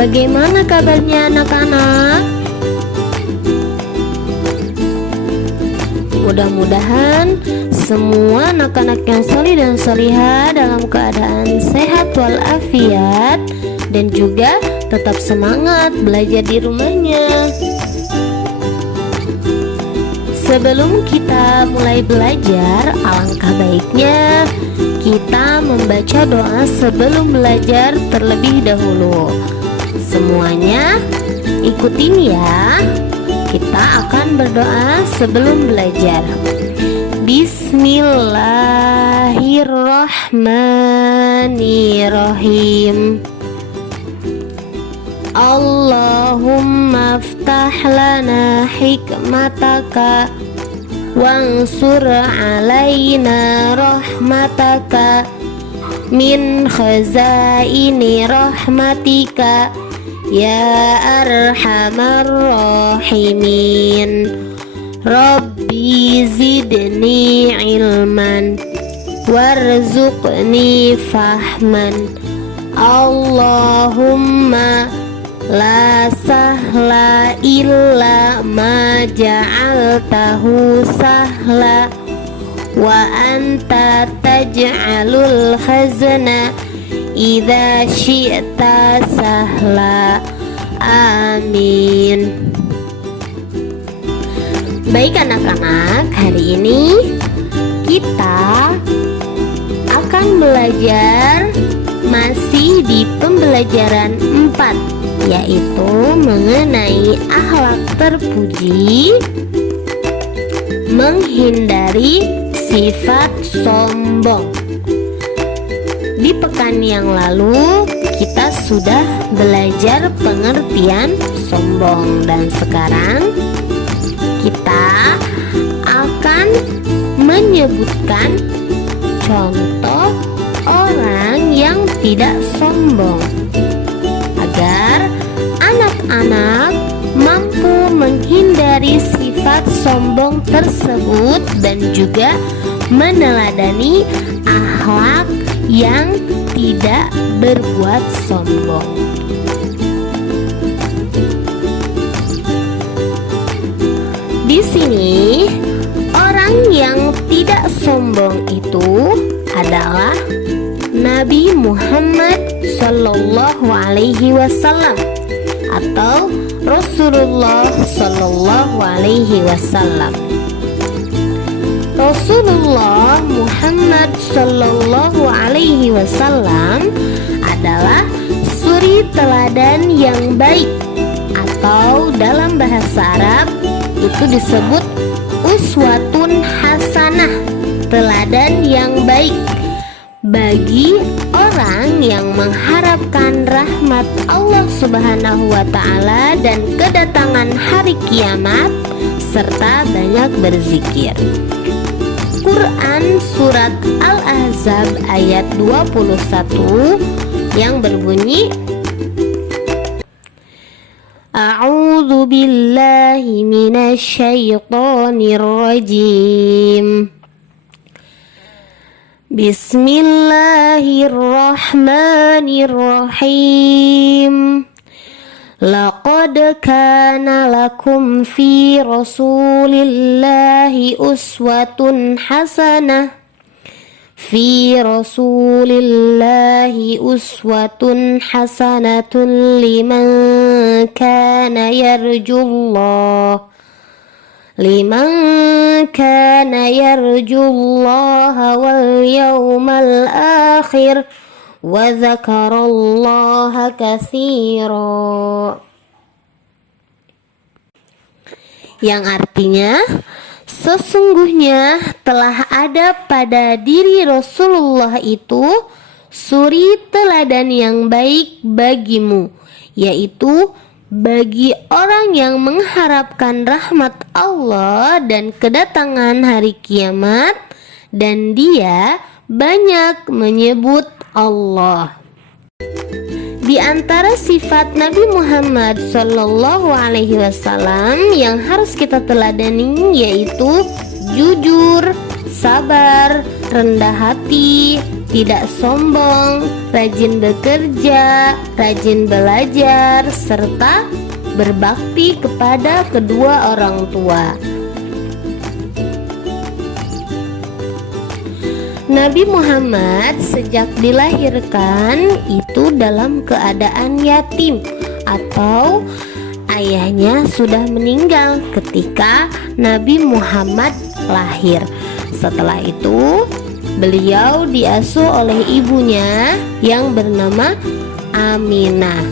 Bagaimana kabarnya anak-anak? Mudah-mudahan semua anak-anak yang solih dan solihah dalam keadaan sehat walafiat dan juga tetap semangat belajar di rumahnya. Sebelum kita mulai belajar, alangkah baiknya kita membaca doa sebelum belajar terlebih dahulu. Semuanya ikutin ya. Kita akan berdoa sebelum belajar. Bismillahirrahmanirrahim. Allahumma aftah lana hikmataka wansur alaina rahmataka min khazaini rahmatika ya arhamar rahimin. Rabbi zidni ilman warzuqni fahman. Allahumma la sahla illa ma ja'altahu sahla wa anta taj'alul khazna idza syi'ta sahla. Amin. Baik anak-anak, hari ini kita akan belajar masih di pembelajaran 4, yaitu mengenai akhlak terpuji, menghindari sifat sombong. Di pekan yang lalu kita sudah belajar pengertian sombong, dan sekarang kita akan menyebutkan contoh orang yang tidak sombong agar anak-anak mampu menghindari sifat sombong tersebut dan juga meneladani akhlak yang tidak berbuat sombong. Di sini orang yang tidak sombong itu adalah Nabi Muhammad Sallallahu Alaihi Wasallam atau Rasulullah Sallallahu Alaihi Wasallam. Rasulullah Muhammad Sallallahu Alaihi Wasallam adalah suri teladan yang baik, atau dalam bahasa Arab itu disebut uswatun hasanah, teladan yang baik bagi orang yang mengharapkan rahmat Allah Subhanahu wa Ta'ala dan kedatangan hari kiamat serta banyak berzikir. Quran surat Al-Ahzab ayat 21 yang berbunyi, A'udzu billahi minasy syaithanir rajim. Bismillahirrahmanirrahim. Laqad kana lakum fi rasulillahi uswatun hasanah. Fi rasulillahi uswatun hasanatun liman kana yarjullah wal yawmal akhir wa dzakarallaha katsira. Yang artinya, sesungguhnya telah ada pada diri Rasulullah itu suri teladan yang baik bagimu, yaitu bagi orang yang mengharapkan rahmat Allah dan kedatangan hari kiamat, dan dia banyak menyebut Allah. Di antara sifat Nabi Muhammad Sallallahu Alaihi Wasallam yang harus kita teladani yaitu jujur, sabar, rendah hati, tidak sombong, rajin bekerja, rajin belajar, serta berbakti kepada kedua orang tua. Nabi Muhammad sejak dilahirkan itu dalam keadaan yatim atau ayahnya sudah meninggal ketika Nabi Muhammad lahir. Setelah itu beliau diasuh oleh ibunya yang bernama Aminah.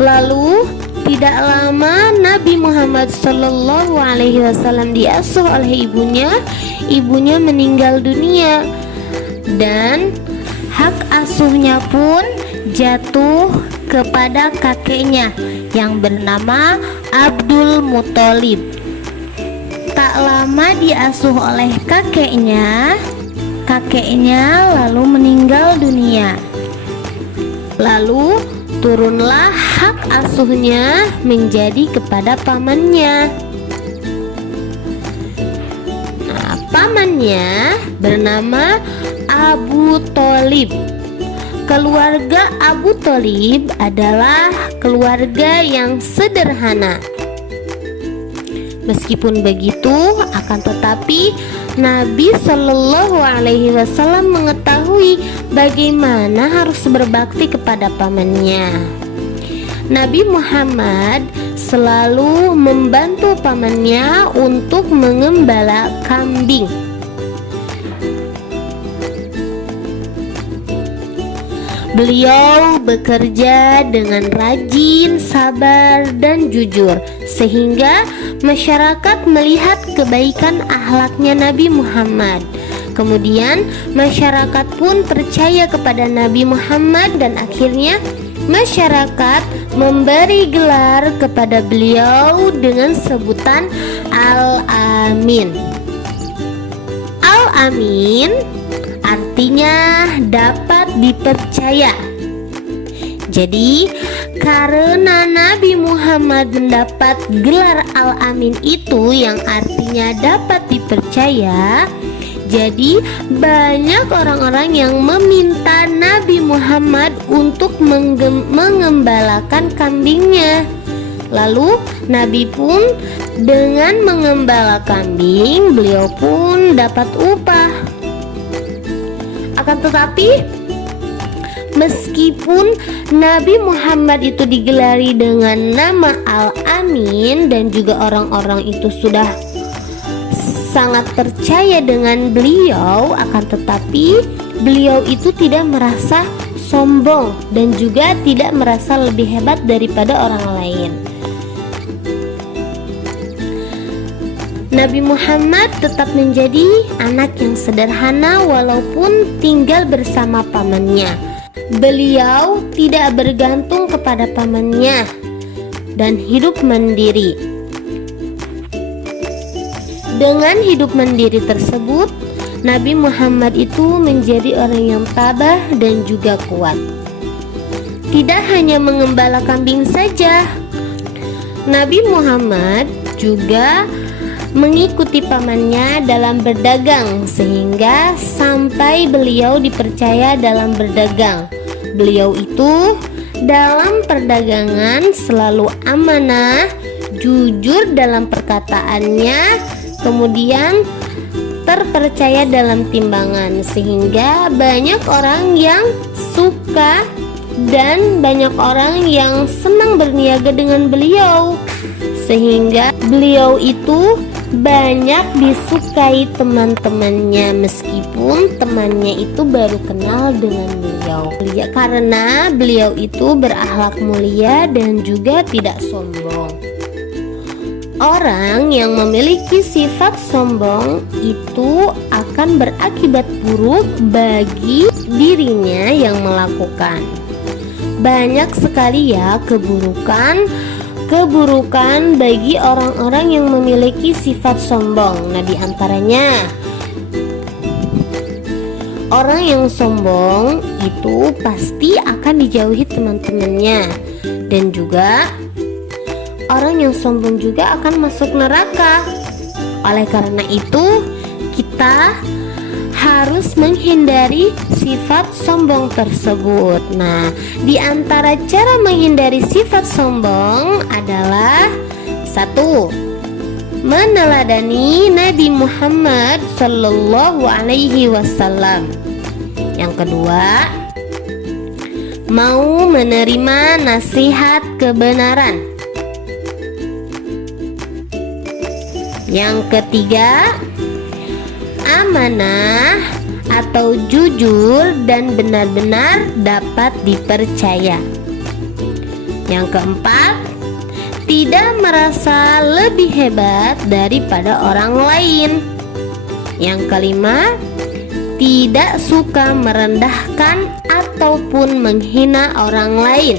Lalu tidak lama Nabi Muhammad SAW diasuh oleh ibunya meninggal dunia dan hak asuhnya pun jatuh kepada kakeknya yang bernama Abdul Muthalib. Tak lama diasuh oleh kakeknya lalu meninggal dunia. Lalu turunlah hak asuhnya menjadi kepada pamannya. Pamannya bernama Abu Thalib. Keluarga Abu Thalib adalah keluarga yang sederhana. Meskipun begitu, akan tetapi Nabi Shallallahu Alaihi Wasallam mengetahui bagaimana harus berbakti kepada pamannya. Nabi Muhammad selalu membantu pamannya untuk mengembala kambing. Beliau bekerja dengan rajin, sabar, dan jujur, sehingga masyarakat melihat kebaikan akhlaknya Nabi Muhammad. Kemudian masyarakat pun percaya kepada Nabi Muhammad dan akhirnya masyarakat memberi gelar kepada beliau dengan sebutan Al-Amin. Al-Amin artinya dapat dipercaya. Jadi karena Nabi Muhammad mendapat gelar Al-Amin itu yang artinya dapat dipercaya, jadi banyak orang-orang yang meminta Nabi Muhammad untuk mengembalakan kambingnya. Lalu Nabi pun dengan mengembala kambing, beliau pun dapat upah. Akan tetapi meskipun Nabi Muhammad itu digelari dengan nama Al-Amin dan juga orang-orang itu sudah sangat percaya dengan beliau, akan tetapi beliau itu tidak merasa sombong dan juga tidak merasa lebih hebat daripada orang lain. Nabi Muhammad tetap menjadi anak yang sederhana walaupun tinggal bersama pamannya. Beliau tidak bergantung kepada pamannya dan hidup mandiri. Dengan hidup mandiri tersebut, Nabi Muhammad itu menjadi orang yang tabah dan juga kuat. Tidak hanya mengembala kambing saja, Nabi Muhammad juga mengikuti pamannya dalam berdagang sehingga sampai beliau dipercaya dalam berdagang. Beliau itu dalam perdagangan selalu amanah, jujur dalam perkataannya, kemudian terpercaya dalam timbangan, sehingga banyak orang yang suka dan banyak orang yang senang berniaga dengan beliau, sehingga beliau itu banyak disukai teman-temannya meskipun temannya itu baru kenal dengan beliau. Karena beliau itu berakhlak mulia dan juga tidak sombong. Orang yang memiliki sifat sombong itu akan berakibat buruk bagi dirinya yang melakukan. Banyak sekali ya keburukan bagi orang-orang yang memiliki sifat sombong. Nah, di antaranya orang yang sombong itu pasti akan dijauhi teman-temannya, dan juga orang yang sombong juga akan masuk neraka. Oleh karena itu, kita harus menghindari sifat sombong tersebut. Nah, di antara cara menghindari sifat sombong adalah 1. Meneladani Nabi Muhammad Sallallahu Alaihi Wasallam. Yang kedua, mau menerima nasihat kebenaran. Yang ketiga, amanah atau jujur dan benar-benar dapat dipercaya. Yang keempat, tidak merasa lebih hebat daripada orang lain. Yang kelima, tidak suka merendahkan ataupun menghina orang lain.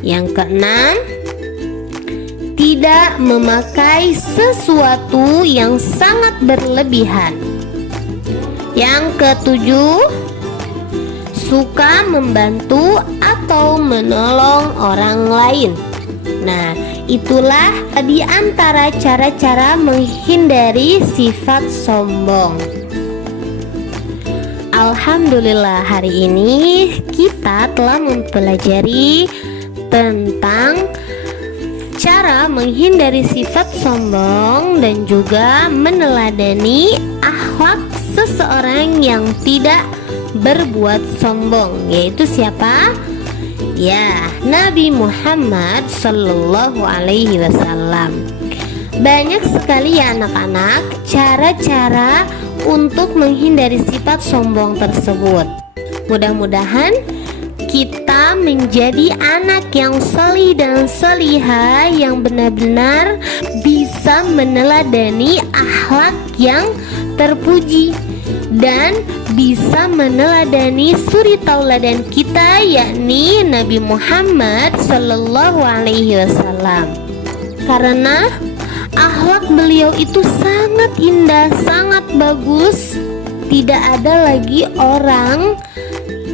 Yang keenam, tidak memakai sesuatu yang sangat berlebihan. Yang ketujuh, suka membantu atau menolong orang lain. Nah, itulah di antara cara-cara menghindari sifat sombong. Alhamdulillah, hari ini kita telah mempelajari tentang cara menghindari sifat sombong dan juga meneladani akhlak seseorang yang tidak berbuat sombong, yaitu siapa? Ya, Nabi Muhammad Sallallahu Alaihi Wasallam. Banyak sekali ya anak-anak cara-cara untuk menghindari sifat sombong tersebut. Mudah-mudahan kita menjadi anak yang salih dan salihah, yang benar-benar bisa meneladani akhlak yang terpuji dan bisa meneladani suri tauladan kita, yakni Nabi Muhammad Sallallahu Alaihi Wasallam. Karena akhlak beliau itu sangat indah, sangat bagus. Tidak ada lagi orang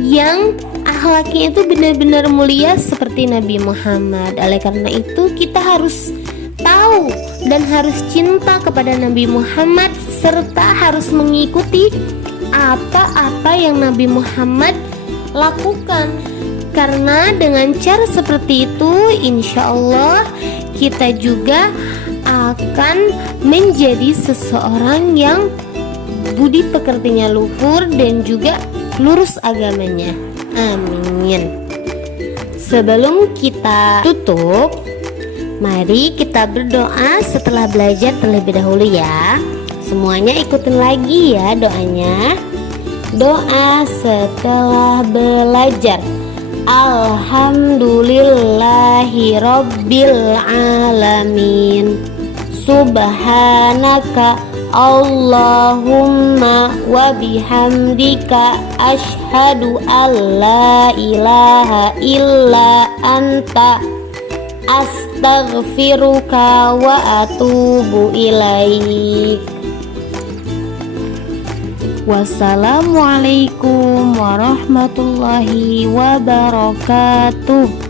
yang akhlaknya itu benar-benar mulia seperti Nabi Muhammad. Oleh karena itu kita harus tahu dan harus cinta kepada Nabi Muhammad, serta harus mengikuti apa-apa yang Nabi Muhammad lakukan. Karena dengan cara seperti itu, insya Allah kita juga akan menjadi seseorang yang budi pekertinya luhur dan juga lurus agamanya. Amin. Sebelum kita tutup, mari kita berdoa setelah belajar terlebih dahulu ya. Semuanya ikutin lagi ya doanya. Doa setelah belajar. Alhamdulillahi Rabbil Alamin. Subhanaka Allahumma wa bihamdika asyhadu an la ilaha illa anta astaghfiruka wa atubu ilaik. Wassalamualaikum warahmatullahi wabarakatuh.